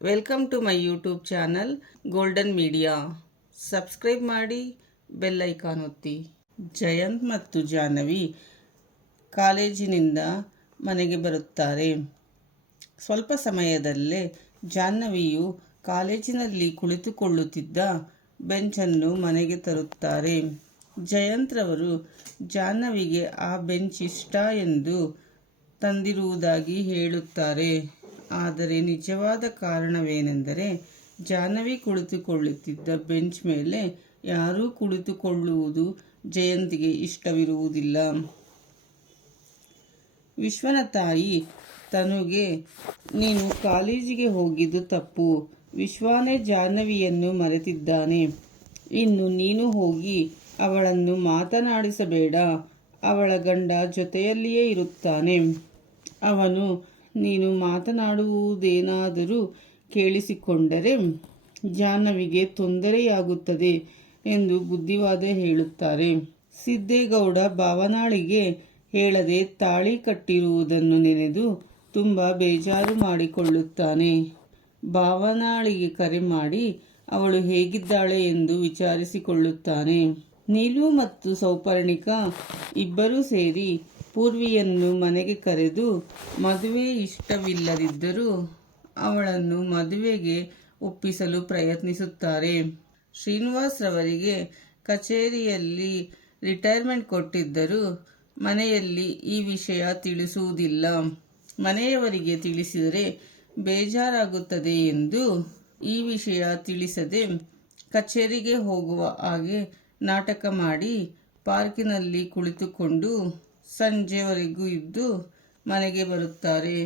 Welcome to my YouTube channel golden media. Subscribe ಮಾಡಿ, bell icon ಒತ್ತಿ. ಜಯಂತ್ ಮತ್ತು ಜಾಹ್ನವಿ ಕಾಲೇಜಿನಿಂದ ಮನೆಗೆ ಬರುತ್ತಾರೆ. ಸ್ವಲ್ಪ ಸಮಯದಲ್ಲೇ ಜಾಹ್ನವಿಯು ಕಾಲೇಜಿನಲ್ಲಿ ಕುಳಿತುಕೊಳ್ಳುತ್ತಿದ್ದ ಬೆಂಚನ್ನು ಮನೆಗೆ ತರುತ್ತಾರೆ. ಜಯಂತ್ರವರು ಜಾಹ್ನವಿಗೆ ಆ ಬೆಂಚ್ ಇಷ್ಟ ಎಂದು ತಂದಿರುವುದಾಗಿ ಹೇಳುತ್ತಾರೆ. ಆದರೆ ನಿಜವಾದ ಕಾರಣವೇನೆಂದರೆ ಜಾಹ್ನವಿ ಕುಳಿತುಕೊಳ್ಳುತ್ತಿದ್ದ ಬೆಂಚ್ ಮೇಲೆ ಯಾರೂ ಕುಳಿತುಕೊಳ್ಳುವುದು ಜಯಂತ್ಗೆ ಇಷ್ಟವಿರುವುದಿಲ್ಲ. ವಿಶ್ವನ ತಾಯಿ ತನುಗೆ, ನೀನು ಕಾಲೇಜಿಗೆ ಹೋಗಿದ್ದು ತಪ್ಪು. ವಿಶ್ವನೇ ಜಾಹ್ನವಿಯನ್ನು ಮರೆತಿದ್ದಾನೆ. ಇನ್ನು ನೀನು ಹೋಗಿ ಅವಳನ್ನು ಮಾತನಾಡಿಸಬೇಡ. ಅವಳ ಗಂಡ ಜೊತೆಯಲ್ಲಿಯೇ ಇರುತ್ತಾನೆ. ಅವನು ನೀನು ಮಾತನಾಡುವುದೇನಾದರೂ ಕೇಳಿಸಿಕೊಂಡರೆ ಜಾಹ್ನವಿಗೆ ತೊಂದರೆಯಾಗುತ್ತದೆ ಎಂದು ಬುದ್ಧಿವಾದ ಹೇಳುತ್ತಾರೆ. ಸಿದ್ದೇಗೌಡ ಭಾವನಾಳಿಗೆ ಹೇಳದೆ ತಾಳಿ ಕಟ್ಟಿರುವುದನ್ನು ನೆನೆದು ತುಂಬ ಬೇಜಾರು ಮಾಡಿಕೊಳ್ಳುತ್ತಾನೆ. ಭಾವನಾಳಿಗೆ ಕರೆ ಮಾಡಿ ಅವಳು ಹೇಗಿದ್ದಾಳೆ ಎಂದು ವಿಚಾರಿಸಿಕೊಳ್ಳುತ್ತಾನೆ. ನೀಲು ಮತ್ತು ಸೌಪರ್ಣಿಕಾ ಇಬ್ಬರೂ ಸೇರಿ ಪೂರ್ವಿಯನ್ನು ಮನೆಗೆ ಕರೆದು ಮದುವೆ ಇಷ್ಟವಿಲ್ಲದಿದ್ದರೂ ಅವಳನ್ನು ಮದುವೆಗೆ ಒಪ್ಪಿಸಲು ಪ್ರಯತ್ನಿಸುತ್ತಾರೆ. ಶ್ರೀನಿವಾಸ್ ರವರಿಗೆ ಕಚೇರಿಯಲ್ಲಿ ರಿಟೈರ್ಮೆಂಟ್ ಕೊಟ್ಟಿದ್ದರೂ ಮನೆಯಲ್ಲಿ ಈ ವಿಷಯ ತಿಳಿಸುವುದಿಲ್ಲ. ಮನೆಯವರಿಗೆ ತಿಳಿಸಿದರೆ ಬೇಜಾರಾಗುತ್ತದೆ ಎಂದು ಈ ವಿಷಯ ತಿಳಿಸದೆ ಕಚೇರಿಗೆ ಹೋಗುವ ಹಾಗೆ ನಾಟಕ ಮಾಡಿ ಪಾರ್ಕಿನಲ್ಲಿ ಕುಳಿತುಕೊಂಡು ಸಂಜೆವರೆಗೂ ಇದ್ದು ಮನೆಗೆ ಬರುತ್ತಾರೆ.